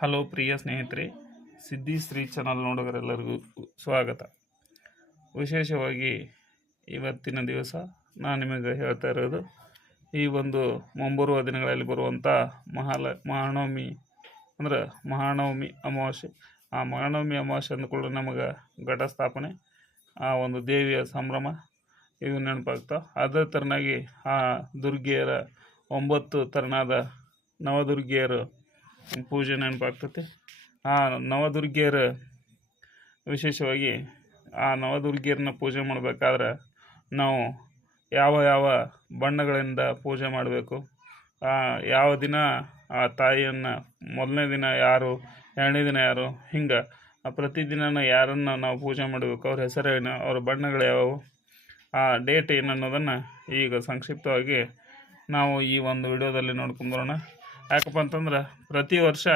Hello ಪ್ರಿಯ ಸ್ನೇಹಿತರೆ, ಸಿದ್ಧಿ Shri channel ನೋಡೋರೆಲ್ಲರಿಗೂ ಸ್ವಾಗತ. ವಿಶೇಷವಾಗಿ ಇವತ್ತಿನ ದಿವಸ ನಾನು ನಿಮಗೆ ಹೇಳ್ತಾ ಇರೋದು, ಈ ಒಂದು ಮುಂಬರುವ ದಿನಗಳಲ್ಲಿ ಬರುವಂಥ ಮಹಾಲ, ಮಹಾನವಮಿ, ಅಂದ್ರೆ ಮಹಾನವಮಿ ಅಮಾವಾಸ್ಯೆ. ಆ ಮಹಾನವಮಿ ಅಮಾವಾಸ್ಯೆ ಕೂಡ ನಮಗೆ ಘಟ ಸ್ಥಾಪನೆ, ಆ ಒಂದು ದೇವಿಯ ಸಂಭ್ರಮ ಇವು ನೆನಪಾಗ್ತಾವೆ ಅದೇ ಥರನಾಗಿ ಆ ದುರ್ಗಿಯರ ಒಂಬತ್ತು ಥರನಾದ ನವದುರ್ಗಿಯರು ಪೂಜೆ ನೆನಪಾಗ್ತತಿ ಆ ನವದುರ್ಗಿಯರ ವಿಶೇಷವಾಗಿ ಆ ನವದುರ್ಗಿಯರನ್ನ ಪೂಜೆ ಮಾಡಬೇಕಾದ್ರೆ ನಾವು ಯಾವ ಯಾವ ಬಣ್ಣಗಳಿಂದ ಪೂಜೆ ಮಾಡಬೇಕು? ಯಾವ ದಿನ ಆ ತಾಯಿಯನ್ನು, ಮೊದಲನೇ ದಿನ ಯಾರು, ಎರಡನೇ ದಿನ ಯಾರು, ಹಿಂಗೆ ಪ್ರತಿದಿನ ಯಾರನ್ನು ನಾವು ಪೂಜೆ ಮಾಡಬೇಕು? ಅವ್ರ ಹೆಸರೇನು ಅವ್ರ ಬಣ್ಣಗಳು ಯಾವುವು? ಆ ಡೇಟ್ ಏನು ಈಗ ಸಂಕ್ಷಿಪ್ತವಾಗಿ ನಾವು ಈ ಒಂದು ವಿಡಿಯೋದಲ್ಲಿ ನೋಡ್ಕೊಂಬರೋಣ ಯಾಕಪ್ಪ ಅಂತಂದ್ರೆ ಪ್ರತಿ ವರ್ಷ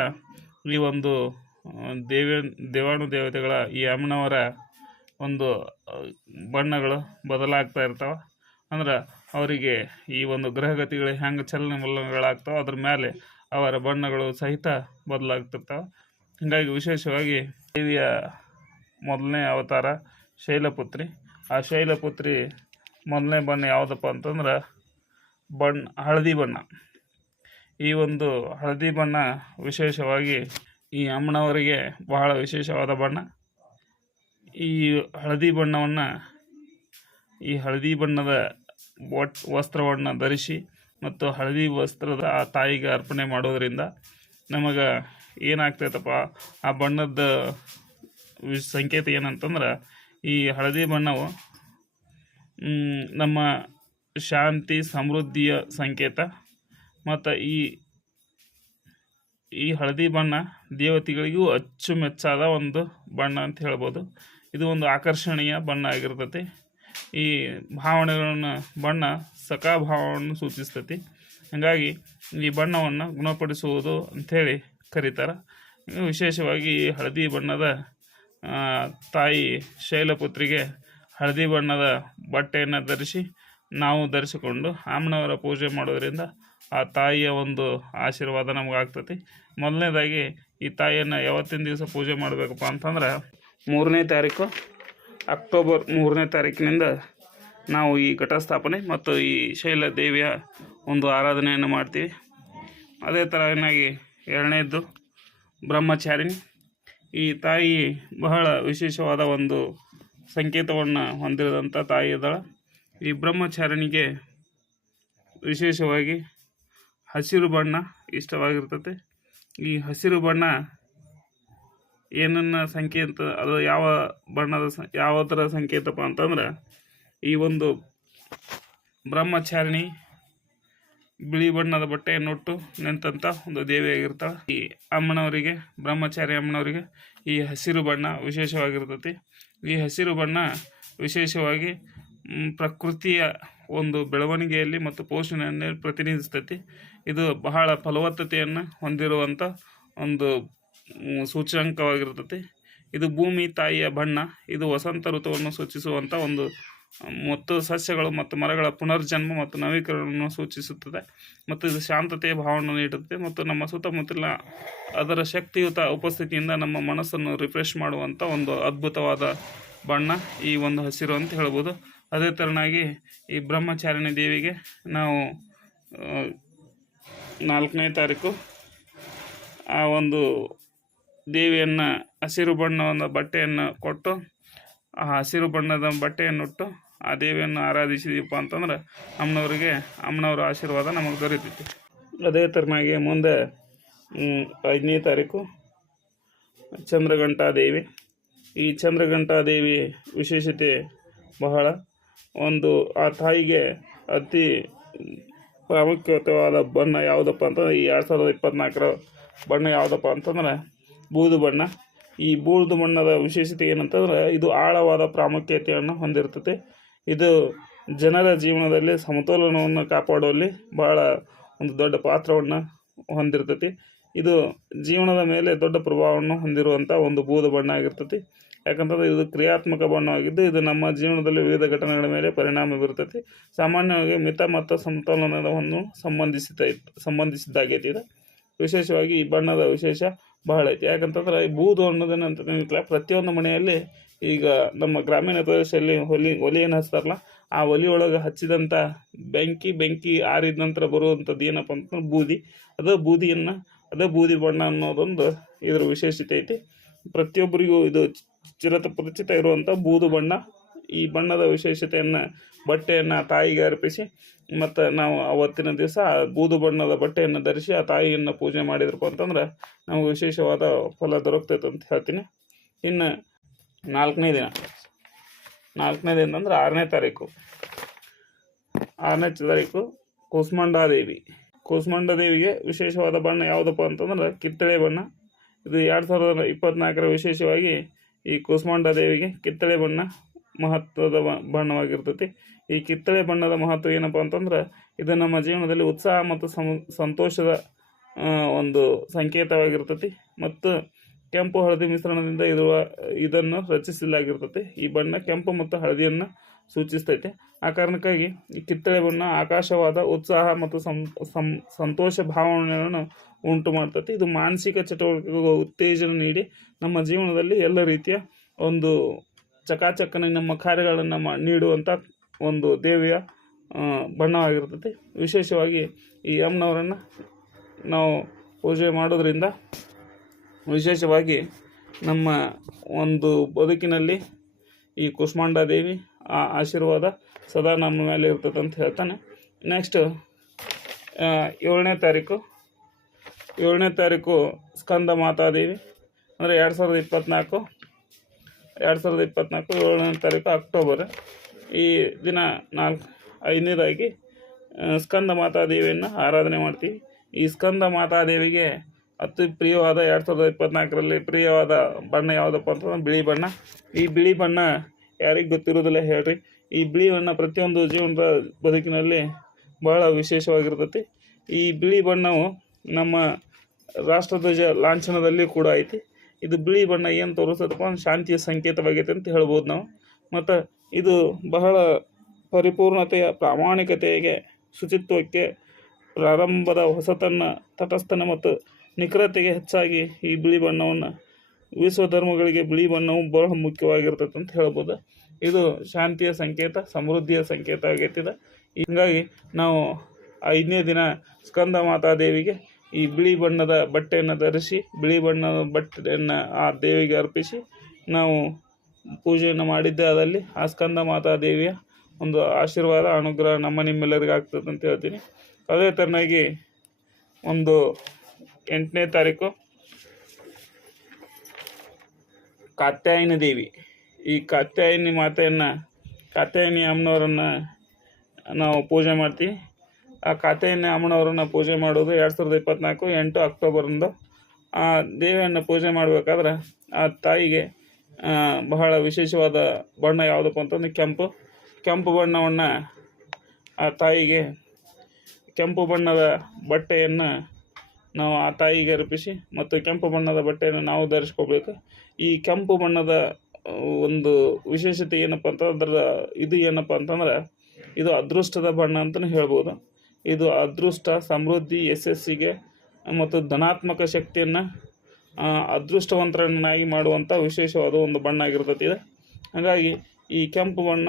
ಈ ಒಂದು ದೇವ ದೇವಿ, ದೇವಾನು ದೇವತೆಗಳ ಈ ಅಮ್ಮನವರ ಒಂದು ಬಣ್ಣಗಳು ಬದಲಾಗ್ತಾ ಇರ್ತಾವೆ. ಅಂದ್ರೆ ಅವರಿಗೆ ಈ ಒಂದು ಗ್ರಹಗತಿಗಳು ಹೆಂಗೆ ಚಲನೆ ಮಲನಗಳಾಗ್ತಾವೆ, ಅದ್ರ ಮೇಲೆ ಅವರ ಬಣ್ಣಗಳು ಸಹಿತ ಬದಲಾಗ್ತಿರ್ತಾವೆ. ಹೀಗಾಗಿ ವಿಶೇಷವಾಗಿ ದೇವಿಯ ಮೊದಲನೇ ಅವತಾರ ಶೈಲಪುತ್ರಿ. ಆ ಶೈಲಪುತ್ರಿ ಮೊದಲನೇ ಬಣ್ಣ ಯಾವುದಪ್ಪ ಅಂತಂದ್ರೆ ಬಣ್ಣ, ಹಳದಿ ಬಣ್ಣ. ಈ ಒಂದು ಹಳದಿ ಬಣ್ಣ ವಿಶೇಷವಾಗಿ ಈ ಅಮ್ಮನವರಿಗೆ ಬಹಳ ವಿಶೇಷವಾದ ಬಣ್ಣ. ಈ ಹಳದಿ ಬಣ್ಣವನ್ನು ಈ ಹಳದಿ ಬಣ್ಣದ ಒಟ್ ವಸ್ತ್ರವನ್ನು ಧರಿಸಿ ಮತ್ತು ಹಳದಿ ವಸ್ತ್ರದ ಆ ತಾಯಿಗೆ ಅರ್ಪಣೆ ಮಾಡೋದರಿಂದ ನಮಗೆ ಏನಾಗ್ತೈತಪ್ಪ? ಆ ಬಣ್ಣದ ಸಂಕೇತ ಏನಂತಂದ್ರೆ ಈ ಹಳದಿ ಬಣ್ಣವು ನಮ್ಮ ಶಾಂತಿ ಸಮೃದ್ಧಿಯ ಸಂಕೇತ. ಮತ್ತು ಈ ಈ ಹಳದಿ ಬಣ್ಣ ದೇವತೆಗಳಿಗೂ ಅಚ್ಚುಮೆಚ್ಚಾದ ಒಂದು ಬಣ್ಣ ಅಂತ ಹೇಳ್ಬೋದು. ಇದು ಒಂದು ಆಕರ್ಷಣೀಯ ಬಣ್ಣ ಆಗಿರ್ತತಿ. ಈ ಭಾವನೆಗಳನ್ನು, ಬಣ್ಣ ಸಕಾಭಾವವನ್ನು ಸೂಚಿಸ್ತತಿ. ಹಾಗಾಗಿ ಈ ಬಣ್ಣವನ್ನು ಗುಣಪಡಿಸುವುದು ಅಂಥೇಳಿ ಕರೀತಾರೆ. ವಿಶೇಷವಾಗಿ ಹಳದಿ ಬಣ್ಣದ ತಾಯಿ ಶೈಲಪುತ್ರಿಗೆ ಹಳದಿ ಬಣ್ಣದ ಬಟ್ಟೆಯನ್ನು ಧರಿಸಿ ನಾವು ಧರಿಸಿಕೊಂಡು ಆಮ್ನವರ ಪೂಜೆ ಮಾಡೋದರಿಂದ ಆ ತಾಯಿಯ ಒಂದು ಆಶೀರ್ವಾದ ನಮ್ಗೆ ಆಗ್ತೈತಿ. ಮೊದಲನೇದಾಗಿ ಈ ತಾಯಿಯನ್ನು ಯಾವತ್ತಿನ ದಿವಸ ಪೂಜೆ ಮಾಡಬೇಕಪ್ಪ ಅಂತಂದ್ರೆ ಮೂರನೇ ತಾರೀಕು ಅಕ್ಟೋಬರ್ ಮೂರನೇ ತಾರೀಕಿನಿಂದ ನಾವು ಈ ಘಟಸ್ಥಾಪನೆ ಮತ್ತು ಈ ಶೈಲ ದೇವಿಯ ಒಂದು ಆರಾಧನೆಯನ್ನು ಮಾಡ್ತೀವಿ. ಅದೇ ಥರನಾಗಿ ಎರಡನೇದ್ದು ಬ್ರಹ್ಮಚಾರಿಣಿ. ಈ ತಾಯಿ ಬಹಳ ವಿಶೇಷವಾದ ಒಂದು ಸಂಕೇತವನ್ನು ಹೊಂದಿರದಂಥ ತಾಯಿ ಈ ಬ್ರಹ್ಮಚಾರಿಣಿಗೆ ವಿಶೇಷವಾಗಿ ಹಸಿರು ಬಣ್ಣ ಇಷ್ಟವಾಗಿರ್ತದೆ. ಈ ಹಸಿರು ಬಣ್ಣ ಏನನ್ನ ಸಂಕೇತ, ಅದು ಯಾವ ಬಣ್ಣದ ಸ ಥರ ಸಂಕೇತಪ್ಪ ಅಂತಂದ್ರೆ, ಈ ಒಂದು ಬ್ರಹ್ಮಚಾರಿಣಿ ಬಿಳಿ ಬಣ್ಣದ ಬಟ್ಟೆಯನ್ನುಟ್ಟು ನಿಂತಂಥ ಒಂದು ದೇವಿಯಾಗಿರ್ತಾಳೆ ಈ ಅಮ್ಮನವರಿಗೆ, ಬ್ರಹ್ಮಚಾರಿ ಅಮ್ಮನವರಿಗೆ ಈ ಹಸಿರು ಬಣ್ಣ ವಿಶೇಷವಾಗಿರ್ತತಿ ಈ ಹಸಿರು ಬಣ್ಣ ವಿಶೇಷವಾಗಿ ಪ್ರಕೃತಿಯ ಒಂದು ಬೆಳವಣಿಗೆಯಲ್ಲಿ ಮತ್ತು ಪೋಷಣೆಯನ್ನು ಪ್ರತಿನಿಧಿಸ್ತೈತಿ. ಇದು ಬಹಳ ಫಲವತ್ತತೆಯನ್ನು ಹೊಂದಿರುವಂಥ ಒಂದು ಸೂಚ್ಯಾಂಕವಾಗಿರ್ತತಿ. ಇದು ಭೂಮಿ, ತಾಯಿಯ ಬಣ್ಣ, ಇದು ವಸಂತ ಋತುವನ್ನು ಸೂಚಿಸುವಂಥ ಒಂದು ಮತ್ತು ಸಸ್ಯಗಳು ಮತ್ತು ಮರಗಳ ಪುನರ್ಜನ್ಮ ಮತ್ತು ನವೀಕರಣವನ್ನು ಸೂಚಿಸುತ್ತದೆ. ಮತ್ತು ಇದು ಶಾಂತತೆಯ ಭಾವವನ್ನು ನೀಡುತ್ತದೆ ಮತ್ತು ನಮ್ಮ ಸುತ್ತಮುತ್ತಲಿನ ಅದರ ಶಕ್ತಿಯುತ ಉಪಸ್ಥಿತಿಯಿಂದ ನಮ್ಮ ಮನಸ್ಸನ್ನು ರಿಫ್ರೆಶ್ ಮಾಡುವಂಥ ಒಂದು ಅದ್ಭುತವಾದ ಬಣ್ಣ ಈ ಒಂದು ಹಸಿರು ಅಂತ ಹೇಳ್ಬೋದು. ಅದೇ ಥರನಾಗಿ ಈ ಬ್ರಹ್ಮಚಾರಿಣಿ ದೇವಿಗೆ ನಾವು ನಾಲ್ಕನೇ ತಾರೀಕು ಆ ಒಂದು ದೇವಿಯನ್ನು ಹಸಿರು ಬಣ್ಣವನ್ನು ಬಟ್ಟೆಯನ್ನು ಕೊಟ್ಟು, ಆ ಹಸಿರು ಬಣ್ಣದ ಬಟ್ಟೆಯನ್ನುಟ್ಟು ಆ ದೇವಿಯನ್ನು ಆರಾಧಿಸಿದೀವಪ್ಪ ಅಂತಂದ್ರೆ ಅಮ್ಮನವರಿಗೆ ಅಮ್ಮನವರ ಆಶೀರ್ವಾದ ನಮಗೆ ದೊರೆತೈತಿ ಅದೇ ಥರನಾಗಿ ಮುಂದೆ ಐದನೇ ತಾರೀಕು ಚಂದ್ರಘಂಟಾದೇವಿ ಈ ಚಂದ್ರಘಂಟಾದೇವಿ ವಿಶೇಷತೆ ಬಹಳ ಒಂದು ಆ ತಾಯಿಗೆ ಅತಿ ಪ್ರಾಮುಖ್ಯತೆವಾದ ಬಣ್ಣ ಯಾವುದಪ್ಪ ಅಂತಂದ್ರೆ ಈ ಎರಡು ಸಾವಿರದ ಇಪ್ಪತ್ತ್ನಾಲ್ಕರ ಬಣ್ಣ ಯಾವುದಪ್ಪ ಅಂತಂದ್ರೆ ಬೂದು ಬಣ್ಣ. ಈ ಬೂದು ಬಣ್ಣದ ವಿಶೇಷತೆ ಏನಂತಂದರೆ ಇದು ಆಳವಾದ ಪ್ರಾಮುಖ್ಯತೆಯನ್ನು ಹೊಂದಿರ್ತದೆ. ಇದು ಜನರ ಜೀವನದಲ್ಲಿ ಸಮತೋಲನವನ್ನು ಕಾಪಾಡುವಲ್ಲಿ ಬಹಳ ಒಂದು ದೊಡ್ಡ ಪಾತ್ರವನ್ನು ಹೊಂದಿರ್ತತಿ ಇದು ಜೀವನದ ಮೇಲೆ ದೊಡ್ಡ ಪ್ರಭಾವವನ್ನು ಹೊಂದಿರುವಂಥ ಒಂದು ಬೂದು ಬಣ್ಣ ಆಗಿರ್ತೈತಿ ಯಾಕಂತಂದ್ರೆ ಇದು ಕ್ರಿಯಾತ್ಮಕ ಬಣ್ಣವಾಗಿದ್ದು ಇದು ನಮ್ಮ ಜೀವನದಲ್ಲಿ ವಿವಿಧ ಘಟನೆಗಳ ಮೇಲೆ ಪರಿಣಾಮ ಬೀರ್ತೈತಿ ಸಾಮಾನ್ಯವಾಗಿ ಮಿತ ಮತ್ತು ಸಮತೋಲನವನ್ನು ಸಂಬಂಧಿಸಿದ ಸಂಬಂಧಿಸಿದ್ದಾಗೈತಿ ಇದು. ವಿಶೇಷವಾಗಿ ಈ ಬಣ್ಣದ ವಿಶೇಷ ಬಹಳ ಐತಿ. ಯಾಕಂತಂದ್ರೆ ಈ ಬೂದು ಅನ್ನೋದೇನು ಅಂತ ಪ್ರತಿಯೊಂದು ಮನೆಯಲ್ಲಿ ಈಗ ನಮ್ಮ ಗ್ರಾಮೀಣ ಪ್ರದೇಶದಲ್ಲಿ ಹೊಲಿ ಏನು ಹಚ್ತಾರಲ್ಲ, ಆ ಒಲಿಯೊಳಗೆ ಹಚ್ಚಿದಂಥ ಬೆಂಕಿ ಬೆಂಕಿ ಆರಿದ ನಂತರ ಬರುವಂಥದ್ದು ಏನಪ್ಪ ಅಂತಂದ್ರೆ ಬೂದಿ. ಅದೇ ಬೂದಿಯನ್ನು, ಅದೇ ಬೂದಿ ಬಣ್ಣ ಅನ್ನೋದೊಂದು ಇದ್ರ ವಿಶೇಷತೆ ಐತಿ. ಪ್ರತಿಯೊಬ್ಬರಿಗೂ ಇದು ಚಿರತ ಪರಿಚಿತ ಇರುವಂಥ ಬೂದು ಬಣ್ಣ. ಈ ಬಣ್ಣದ ವಿಶೇಷತೆಯನ್ನು ಬಟ್ಟೆಯನ್ನು ತಾಯಿಗೆ ಅರ್ಪಿಸಿ, ಮತ್ತು ನಾವು ಅವತ್ತಿನ ದಿವಸ ಬೂದು ಬಣ್ಣದ ಬಟ್ಟೆಯನ್ನು ಧರಿಸಿ ಆ ತಾಯಿಯನ್ನು ಪೂಜೆ ಮಾಡಿದ್ರಪ್ಪ ಅಂತಂದ್ರೆ ನಮಗೆ ವಿಶೇಷವಾದ ಫಲ ದೊರಕ್ತೈತೆ ಅಂತ ಹೇಳ್ತೀನಿ. ಇನ್ನು ನಾಲ್ಕನೇ ದಿನ ನಾಲ್ಕನೇ ದಿನ ಅಂದ್ರೆ ಆರನೇ ತಾರೀಕು. ಆರನೇ ತಾರೀಕು ಕುಸ್ಮಂಡಾದೇವಿ. ಕೂಸ್ಮಂಡಾದೇವಿಗೆ ವಿಶೇಷವಾದ ಬಣ್ಣ ಯಾವುದಪ್ಪ ಅಂತಂದ್ರೆ ಕಿತ್ತಳೆ ಬಣ್ಣ. ಇದು ಎರಡು ಸಾವಿರದ ಇಪ್ಪತ್ತ್ನಾಲ್ಕರ ವಿಶೇಷವಾಗಿ ಈ ಕೂಸ್ಮಾಂಡ ದೇವಿಗೆ ಕಿತ್ತಳೆ ಬಣ್ಣ ಮಹತ್ವದ ಬಣ್ಣವಾಗಿರ್ತೈತಿ. ಈ ಕಿತ್ತಳೆ ಬಣ್ಣದ ಮಹತ್ವ ಏನಪ್ಪ ಅಂತಂದ್ರೆ, ಇದು ನಮ್ಮ ಜೀವನದಲ್ಲಿ ಉತ್ಸಾಹ ಮತ್ತು ಸಂತೋಷದ ಒಂದು ಸಂಕೇತವಾಗಿರ್ತತಿ. ಮತ್ತು ಕೆಂಪು ಹಳದಿ ಮಿಶ್ರಣದಿಂದ ಇರುವ, ಇದನ್ನು ರಚಿಸಲಾಗಿರ್ತತಿ. ಈ ಬಣ್ಣ ಕೆಂಪು ಮತ್ತು ಹಳದಿಯನ್ನು ಸೂಚಿಸ್ತೈತೆ. ಆ ಕಾರಣಕ್ಕಾಗಿ ಈ ಕಿತ್ತಳೆ ಬಣ್ಣ ಆಕಾಶವಾದ ಉತ್ಸಾಹ ಮತ್ತು ಸಂತೋಷ ಭಾವನೆಗಳನ್ನು ಉಂಟು ಮಾಡ್ತೈತೆ. ಇದು ಮಾನಸಿಕ ಚಟುವಟಿಕೆಗೆ ಉತ್ತೇಜನ ನೀಡಿ ನಮ್ಮ ಜೀವನದಲ್ಲಿ ಎಲ್ಲ ರೀತಿಯ ಒಂದು ಚಕಾಚಕನ ನಮ್ಮ ಕಾರ್ಯಗಳನ್ನು ನೀಡುವಂಥ ಒಂದು ದೇವಿಯ ಬಣ್ಣವಾಗಿರ್ತೈತೆ. ವಿಶೇಷವಾಗಿ ಈ ಅಮ್ಮನವರನ್ನು ನಾವು ಪೂಜೆ ಮಾಡೋದ್ರಿಂದ ವಿಶೇಷವಾಗಿ ನಮ್ಮ ಒಂದು ಬದುಕಿನಲ್ಲಿ ಈ ಕುಷ್ಮಾಂಡ ದೇವಿ ಆ ಆಶೀರ್ವಾದ ಸದಾ ನಮ್ಮ ಮೇಲೆ ಇರ್ತದೆ ಅಂತ ಹೇಳ್ತಾನೆ. ನೆಕ್ಸ್ಟ್ ಏಳನೇ ತಾರೀಕು. ಏಳನೇ ತಾರೀಕು ಸ್ಕಂದ ಮಾತಾದೇವಿ. ಅಂದರೆ ಎರಡು ಸಾವಿರದ ಇಪ್ಪತ್ತ್ನಾಲ್ಕು ಎರಡು ಸಾವಿರದ ಇಪ್ಪತ್ತ್ನಾಲ್ಕು ಏಳನೇ ತಾರೀಕು ಅಕ್ಟೋಬರ್ ಈ ದಿನ ನಾಲ್ಕು, ಐದನೇದಾಗಿ ಸ್ಕಂದ ಮಾತಾದೇವಿಯನ್ನು ಆರಾಧನೆ ಮಾಡ್ತೀವಿ. ಈ ಸ್ಕಂದ ಮಾತಾದೇವಿಗೆ ಅತಿ ಪ್ರಿಯವಾದ ಎರಡು ಸಾವಿರದ ಇಪ್ಪತ್ತ್ನಾಲ್ಕರಲ್ಲಿ ಪ್ರಿಯವಾದ ಬಣ್ಣ ಯಾವುದಪ್ಪ ಅಂತಂದ್ರೆ ಬಿಳಿ ಬಣ್ಣ. ಈ ಬಿಳಿ ಬಣ್ಣ ಯಾರಿಗೆ ಗೊತ್ತಿರೋದಿಲ್ಲ ಹೇಳ್ರಿ. ಈ ಬಿಳಿ ಬಣ್ಣ ಪ್ರತಿಯೊಂದು ಜೀವನದ ಬದುಕಿನಲ್ಲಿ ಬಹಳ ವಿಶೇಷವಾಗಿರ್ತೈತಿ. ಈ ಬಿಳಿ ಬಣ್ಣವು ನಮ್ಮ ರಾಷ್ಟ್ರಧ್ವಜ ಲಾಂಛನದಲ್ಲಿ ಕೂಡ ಐತಿ. ಇದು ಬಿಳಿ ಬಣ್ಣ ಏನು ತೋರಿಸ್ತದಪ್ಪ? ಶಾಂತಿಯ ಸಂಕೇತವಾಗೈತೆ ಅಂತ ಹೇಳ್ಬೋದು ನಾವು. ಮತ್ತು ಇದು ಬಹಳ ಪರಿಪೂರ್ಣತೆಯ ಪ್ರಾಮಾಣಿಕತೆಗೆ, ಶುಚಿತ್ವಕ್ಕೆ, ಪ್ರಾರಂಭದ ಹೊಸತನ್ನು, ತಟಸ್ಥನ ಮತ್ತು ನಿಖರತೆಗೆ ಹೆಚ್ಚಾಗಿ ಈ ಬಿಳಿ ಬಣ್ಣವನ್ನು ವಿಶ್ವ ಧರ್ಮಗಳಿಗೆ ಬಿಳಿ ಬಣ್ಣವು ಬಹಳ ಮುಖ್ಯವಾಗಿರ್ತೈತೆ ಅಂತ ಹೇಳ್ಬೋದು. ಇದು ಶಾಂತಿಯ ಸಂಕೇತ, ಸಮೃದ್ಧಿಯ ಸಂಕೇತ ಆಗೈತಿದೆ. ಹೀಗಾಗಿ ನಾವು ಐದನೇ ದಿನ ಸ್ಕಂದ ಮಾತಾದೇವಿಗೆ ಈ ಬಿಳಿ ಬಣ್ಣದ ಬಟ್ಟೆಯನ್ನು ಧರಿಸಿ, ಬಿಳಿ ಬಣ್ಣದ ಬಟ್ಟೆಯನ್ನು ಆ ದೇವಿಗೆ ಅರ್ಪಿಸಿ, ನಾವು ಪೂಜೆಯನ್ನು ಮಾಡಿದ್ದೆ ಅದಲ್ಲಿ ಆ ಸ್ಕಂದ ಮಾತಾದೇವಿಯ ಒಂದು ಆಶೀರ್ವಾದ, ಅನುಗ್ರಹ ನಮ್ಮ ನಿಮ್ಮೆಲ್ಲರಿಗೂ ಆಗ್ತದೆ ಅಂತ ಹೇಳ್ತೀನಿ. ಅದೇ ಥರನಾಗಿ ಒಂದು ಎಂಟನೇ ತಾರೀಕು ಕಾತ್ಯಾಯನಿ ದೇವಿ. ಈ ಕಾತ್ಯಾಯನಿ ಮಾತೆಯನ್ನು ಕಾತ್ಯಾಯಿನಿ ಅಮ್ಮನವರನ್ನು ನಾವು ಪೂಜೆ ಮಾಡ್ತೀವಿ. ಆ ಕಾತ್ಯಾಯಿನಿ ಅಮ್ಮನವರನ್ನು ಪೂಜೆ ಮಾಡೋದು ಎರಡು ಸಾವಿರದ ಇಪ್ಪತ್ತ್ನಾಲ್ಕು ಎಂಟು ಅಕ್ಟೋಬರಿಂದ ಆ ದೇವಿಯನ್ನು ಪೂಜೆ ಮಾಡಬೇಕಾದ್ರೆ ಆ ತಾಯಿಗೆ ಬಹಳ ವಿಶೇಷವಾದ ಬಣ್ಣ ಯಾವುದಪ್ಪ ಅಂತಂದ್ರೆ ಕೆಂಪು. ಕೆಂಪು ಬಣ್ಣವನ್ನು ಆ ತಾಯಿಗೆ, ಕೆಂಪು ಬಣ್ಣದ ಬಟ್ಟೆಯನ್ನು ನಾವು ಆ ತಾಯಿಗೆ ಅರ್ಪಿಸಿ ಮತ್ತು ಕೆಂಪು ಬಣ್ಣದ ಬಟ್ಟೆಯನ್ನು ನಾವು ಧರಿಸ್ಕೋಬೇಕು. ಈ ಕೆಂಪು ಬಣ್ಣದ ಒಂದು ವಿಶೇಷತೆ ಏನಪ್ಪ ಅಂತ ಅದರ, ಇದು ಏನಪ್ಪ ಅಂತಂದ್ರೆ, ಇದು ಅದೃಷ್ಟದ ಬಣ್ಣ ಅಂತಲೂ ಹೇಳ್ಬೋದು. ಇದು ಅದೃಷ್ಟ, ಸಮೃದ್ಧಿ, ಯಶಸ್ಸಿಗೆ ಮತ್ತು ಧನಾತ್ಮಕ ಶಕ್ತಿಯನ್ನು ಅದೃಷ್ಟವಂತರನ್ನಾಗಿ ಮಾಡುವಂಥ ವಿಶೇಷವಾದ ಒಂದು ಬಣ್ಣ ಆಗಿರ್ತೈತಿ ಇದು. ಹಾಗಾಗಿ ಈ ಕೆಂಪು ಬಣ್ಣ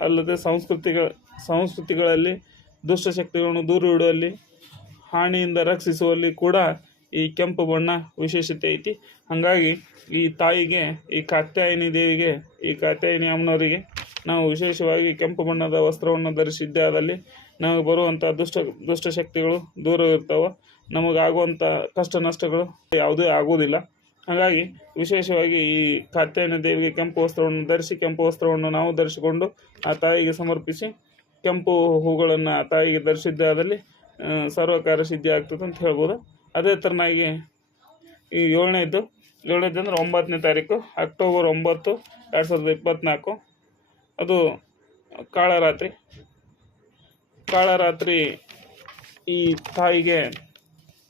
ಅಲ್ಲದೆ ಸಂಸ್ಕೃತಿಗಳ, ಸಂಸ್ಕೃತಿಗಳಲ್ಲಿ ದುಷ್ಟಶಕ್ತಿಗಳನ್ನು ದೂರ ಇಡುವಲ್ಲಿ ಹಾನಿಯಿಂದ ರಕ್ಷಿಸುವಲ್ಲಿ ಕೂಡ ಈ ಕೆಂಪು ಬಣ್ಣ ವಿಶೇಷತೆ ಐತಿ. ಹಾಗಾಗಿ ಈ ತಾಯಿಗೆ, ಈ ಕಾತ್ಯಾಯಿನಿ ದೇವಿಗೆ, ಈ ಕಾತ್ಯಾಯಿನಿ ಅಮ್ಮನವರಿಗೆ ನಾವು ವಿಶೇಷವಾಗಿ ಕೆಂಪು ಬಣ್ಣದ ವಸ್ತ್ರವನ್ನು ಧರಿಸಿದ್ದೇ ಆದಲ್ಲಿ ನಮಗೆ ಬರುವಂಥ ದುಷ್ಟ ದುಷ್ಟಶಕ್ತಿಗಳು ದೂರ ಇರ್ತಾವೆ. ನಮಗಾಗುವಂಥ ಕಷ್ಟ ನಷ್ಟಗಳು ಯಾವುದೇ ಆಗುವುದಿಲ್ಲ. ಹಾಗಾಗಿ ವಿಶೇಷವಾಗಿ ಈ ಕಾತ್ಯಾಯಿನಿ ದೇವಿಗೆ ಕೆಂಪು ವಸ್ತ್ರವನ್ನು ಧರಿಸಿ, ಕೆಂಪು ವಸ್ತ್ರವನ್ನು ನಾವು ಧರಿಸಿಕೊಂಡು ಆ ತಾಯಿಗೆ ಸಮರ್ಪಿಸಿ, ಕೆಂಪು ಹೂಗಳನ್ನು ಆ ತಾಯಿಗೆ ಧರಿಸಿದ್ದೇ ಆದಲ್ಲಿ ಆ, ಸರ್ವಕಾರ್ಯ ಸಿದ್ಧಿ ಆಗ್ತದೆ ಅಂತ ಹೇಳ್ಬೋದು. ಅದೇ ಥರನಾಗಿ ಈ ಏಳನೇದು ಏಳನೇದು ಅಂದರೆ ಒಂಬತ್ತನೇ ತಾರೀಕು ಅಕ್ಟೋಬರ್ ಒಂಬತ್ತು ಎರಡು ಸಾವಿರದ ಇಪ್ಪತ್ತ್ನಾಲ್ಕು ಅದು ಕಾಳರಾತ್ರಿ. ಕಾಳರಾತ್ರಿ ಈ ತಾಯಿಗೆ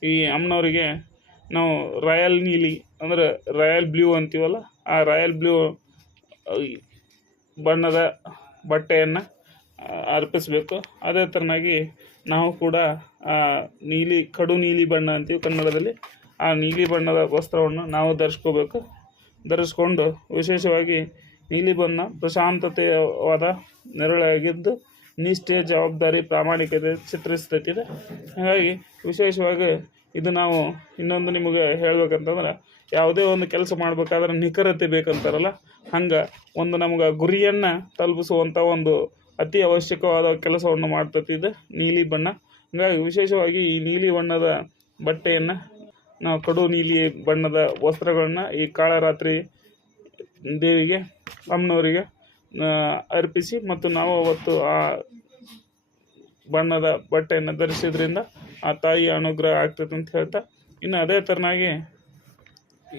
ಈ ಅಮ್ಮನವರಿಗೆ ನಾವು ರಾಯಲ್ ನೀಲಿ ಅಂದ್ರೆ ರಾಯಲ್ ಬ್ಲೂ ಅಂತೀವಲ್ಲ ಆ ರಾಯಲ್ ಬ್ಲೂ ಬಣ್ಣದ ಬಟ್ಟೆಯನ್ನು ಅರ್ಪಿಸಬೇಕು. ಅದೇ ಥರನಾಗಿ ನಾವು ಕೂಡ ನೀಲಿ, ಕಡು ನೀಲಿ ಬಣ್ಣ ಅಂತೀವಿ ಕನ್ನಡದಲ್ಲಿ. ಆ ನೀಲಿ ಬಣ್ಣದ ವಸ್ತ್ರವನ್ನು ನಾವು ಧರಿಸ್ಕೋಬೇಕು. ಧರಿಸ್ಕೊಂಡು ವಿಶೇಷವಾಗಿ ನೀಲಿ ಬಣ್ಣ ಪ್ರಶಾಂತತೆಯವಾದ ನೆರಳಾಗಿದ್ದು ನಿಷ್ಠೆ ಜವಾಬ್ದಾರಿ, ಪ್ರಾಮಾಣಿಕತೆ ಚಿತ್ರಿಸ್ತೈತಿದೆ ಹಾಗಾಗಿ ವಿಶೇಷವಾಗಿ ಇದು ನಾವು ಇನ್ನೊಂದು ನಿಮಗೆ ಹೇಳ್ಬೇಕಂತಂದ್ರೆ, ಯಾವುದೇ ಒಂದು ಕೆಲಸ ಮಾಡಬೇಕಾದ್ರೆ ನಿಖರತೆ ಬೇಕಂತಾರಲ್ಲ? ಹಂಗೆ ಒಂದು ನಮ್ಗೆ ಗುರಿಯನ್ನು ತಲುಪಿಸುವಂಥ ಒಂದು ಅತಿ ಅವಶ್ಯಕವಾದ ಕೆಲಸವನ್ನು ಮಾಡ್ತದೆ ಇದು ನೀಲಿ ಬಣ್ಣ. ಹಾಗಾಗಿ ವಿಶೇಷವಾಗಿ ಈ ನೀಲಿ ಬಣ್ಣದ ಬಟ್ಟೆಯನ್ನು ನಾವು ಕಡು ನೀಲಿ ಬಣ್ಣದ ವಸ್ತ್ರಗಳನ್ನ ಈ ಕಾಳರಾತ್ರಿ ದೇವಿಗೆ, ಅಮ್ಮನವರಿಗೆ ಅರ್ಪಿಸಿ ಮತ್ತು ನಾವು ಅವತ್ತು ಆ ಬಣ್ಣದ ಬಟ್ಟೆಯನ್ನು ಧರಿಸಿದ್ರಿಂದ ಆ ತಾಯಿಯ ಅನುಗ್ರಹ ಆಗ್ತದೆ ಅಂತ ಹೇಳ್ತಾ, ಇನ್ನು ಅದೇ ಥರನಾಗಿ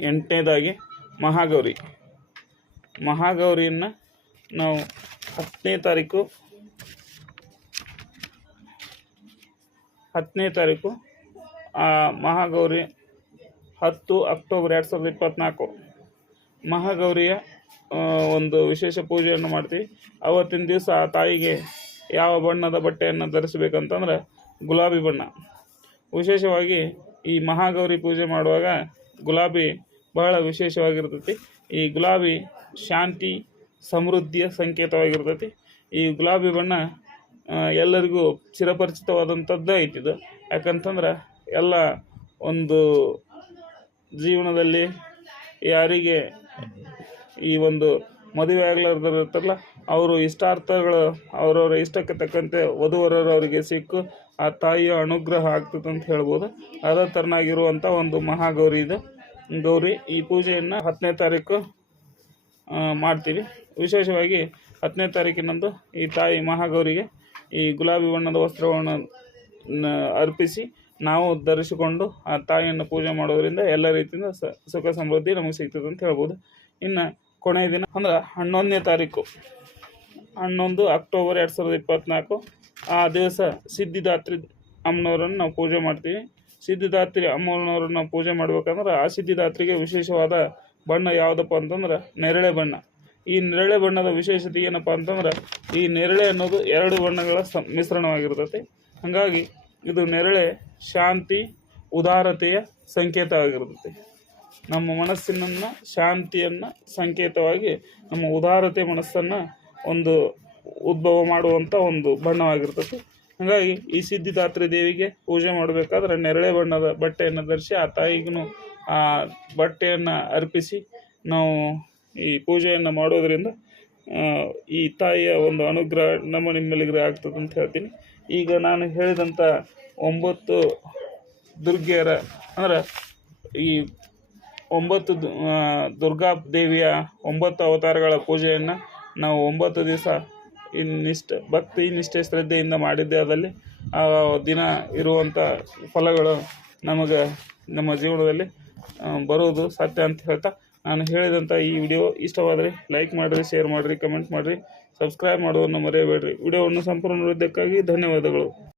ಎಂಟನೇದಾಗಿ ಮಹಾಗೌರಿ. ಮಹಾಗೌರಿಯನ್ನು ನಾವು ಹತ್ತನೇ ತಾರೀಕು. ಹತ್ತನೇ ತಾರೀಕು ಮಹಾಗೌರಿ ಹತ್ತು ಅಕ್ಟೋಬರ್ ಎರಡು ಸಾವಿರದ ಇಪ್ಪತ್ತ್ನಾಲ್ಕು ಮಹಾಗೌರಿಯ ಒಂದು ವಿಶೇಷ ಪೂಜೆಯನ್ನು ಮಾಡ್ತೀವಿ. ಅವತ್ತಿನ ದಿವಸ ಆ ತಾಯಿಗೆ ಯಾವ ಬಣ್ಣದ ಬಟ್ಟೆಯನ್ನು ಧರಿಸಬೇಕಂತಂದ್ರೆ ಗುಲಾಬಿ ಬಣ್ಣ. ವಿಶೇಷವಾಗಿ ಈ ಮಹಾಗೌರಿ ಪೂಜೆ ಮಾಡುವಾಗ ಗುಲಾಬಿ ಬಹಳ ವಿಶೇಷವಾಗಿರ್ತೈತಿ. ಈ ಗುಲಾಬಿ ಶಾಂತಿ ಸಮೃದ್ಧಿಯ ಸಂಕೇತವಾಗಿರ್ತೈತಿ. ಈ ಗುಲಾಬಿ ಬಣ್ಣ ಎಲ್ಲರಿಗೂ ಚಿರಪರಿಚಿತವಾದಂಥದ್ದೇ ಐತಿದು. ಯಾಕಂತಂದ್ರೆ ಎಲ್ಲ ಒಂದು ಜೀವನದಲ್ಲಿ ಯಾರಿಗೆ ಈ ಒಂದು ಮದುವೆ ಆಗ್ಲಾರ್ದಿರ್ತಾರಲ್ಲ ಅವರು ಇಷ್ಟಾರ್ಥಗಳು, ಅವರವರ ಇಷ್ಟಕ್ಕೆ ತಕ್ಕಂತೆ ವಧುವರರು ಅವರಿಗೆ ಸಿಕ್ಕು, ಆ ತಾಯಿಯ ಅನುಗ್ರಹ ಆಗ್ತದೆ ಅಂತ ಹೇಳ್ಬೋದು. ಅದೇ ಥರನಾಗಿರುವಂಥ ಒಂದು ಮಹಾಗೌರಿ ಇದು. ಗೌರಿ, ಈ ಪೂಜೆಯನ್ನು ಹತ್ತನೇ ತಾರೀಕು ಮಾಡ್ತೀವಿ. ವಿಶೇಷವಾಗಿ ಹತ್ತನೇ ತಾರೀಕಿನಂದು ಈ ತಾಯಿ ಮಹಾಗೌರಿಗೆ ಈ ಗುಲಾಬಿ ಬಣ್ಣದ ವಸ್ತ್ರವನ್ನು ಅರ್ಪಿಸಿ ನಾವು ಧರಿಸಿಕೊಂಡು ಆ ತಾಯಿಯನ್ನು ಪೂಜೆ ಮಾಡೋದರಿಂದ ಎಲ್ಲ ರೀತಿಯಿಂದ ಸುಖ ಸಮೃದ್ಧಿ ನಮಗೆ ಸಿಗ್ತದೆ ಅಂತ ಹೇಳ್ಬೋದು. ಇನ್ನು ಕೊನೆಯ ದಿನ ಅಂದ್ರೆ ಹನ್ನೊಂದನೇ ತಾರೀಕು, ಹನ್ನೊಂದು ಅಕ್ಟೋಬರ್ ಎರಡು ಸಾವಿರದ ಇಪ್ಪತ್ತ್ನಾಲ್ಕು ಆ ದಿವಸ ಸಿದ್ಧಿದಾತ್ರಿ ಅಮ್ಮನವರನ್ನು ನಾವು ಪೂಜೆ ಮಾಡ್ತೀವಿ. ಸಿದ್ಧಿದಾತ್ರಿ ಅಮ್ಮನವರನ್ನು ನಾವು ಪೂಜೆ ಮಾಡ್ಬೇಕಂದ್ರೆ ಆ ಸಿದ್ಧಿದಾತ್ರಿಗೆ ವಿಶೇಷವಾದ ಬಣ್ಣ ಯಾವುದಪ್ಪ ಅಂತಂದ್ರೆ ನೇರಳೆ ಬಣ್ಣ. ಈ ನೇರಳೆ ಬಣ್ಣದ ವಿಶೇಷತೆ ಏನಪ್ಪ ಅಂತಂದ್ರೆ ಈ ನೇರಳೆ ಅನ್ನೋದು ಎರಡು ಬಣ್ಣಗಳ ಸ ಮಿಶ್ರಣವಾಗಿರ್ತೈತಿ. ಹಾಗಾಗಿ ಇದು ನೆರಳೆ ಶಾಂತಿ, ಉದಾರತೆಯ ಸಂಕೇತವಾಗಿರ್ತೈತಿ ನಮ್ಮ ಮನಸ್ಸಿನನ್ನು ಶಾಂತಿಯನ್ನು ಸಂಕೇತವಾಗಿ ನಮ್ಮ ಉದಾರತೆ ಮನಸ್ಸನ್ನು ಒಂದು ಉದ್ಭವ ಮಾಡುವಂಥ ಒಂದು ಬಣ್ಣವಾಗಿರ್ತೈತಿ. ಹಾಗಾಗಿ ಈ ಸಿದ್ಧಿದಾತ್ರಿ ದೇವಿಗೆ ಪೂಜೆ ಮಾಡಬೇಕಾದ್ರೆ ನೆರಳೆ ಬಣ್ಣದ ಬಟ್ಟೆಯನ್ನು ಧರಿಸಿ ಆ ತಾಯಿಗೂ ಆ ಬಟ್ಟೆಯನ್ನು ಅರ್ಪಿಸಿ ನಾವು ಈ ಪೂಜೆಯನ್ನು ಮಾಡೋದರಿಂದ ಈ ತಾಯಿಯ ಒಂದು ಅನುಗ್ರಹ ನಮ್ಮ ನಿಮ್ಮೆಲ್ಲಿಗ್ರೆ ಆಗ್ತದೆ ಅಂತ ಹೇಳ್ತೀನಿ. ಈಗ ನಾನು ಹೇಳಿದಂಥ ಒಂಬತ್ತು ದುರ್ಗೆಯರ, ಅಂದ್ರೆ ಈ ಒಂಬತ್ತು ದುರ್ಗಾ ದೇವಿಯ ಒಂಬತ್ತು ಅವತಾರಗಳ ಪೂಜೆಯನ್ನು ನಾವು ಒಂಬತ್ತು ದಿವಸ ಇನ್ನಿಷ್ಟ, ಭಕ್ತಿ ನಿಷ್ಠೆ ಶ್ರದ್ಧೆಯಿಂದ ಮಾಡಿದ್ದೆ. ಅದರಲ್ಲಿ ಆ ದಿನ ಇರುವಂಥ ಫಲಗಳು ನಮಗೆ ನಮ್ಮ ಜೀವನದಲ್ಲಿ ಆ, ಸಾಧ್ಯ ಅಂತ ಹೇಳ್ತಾ ನಾನು ಹೇಳಿದಂಥ ಈ ವಿಡಿಯೋ ಇಷ್ಟವಾದರೆ ಲೈಕ್ ಮಾಡಿರಿ ಶೇರ್ ಮಾಡಿರಿ ಕಮೆಂಟ್ ಮಾಡಿರಿ ಸಬ್ಸ್ಕ್ರೈಬ್ ಮಾಡೋದನ್ನು ಮರೆಯಬೇಡ್ರಿ. ವಿಡಿಯೋವನ್ನು ಸಂಪೂರ್ಣ ನೋಡಿದ್ದಕ್ಕಾಗಿ ಧನ್ಯವಾದಗಳು.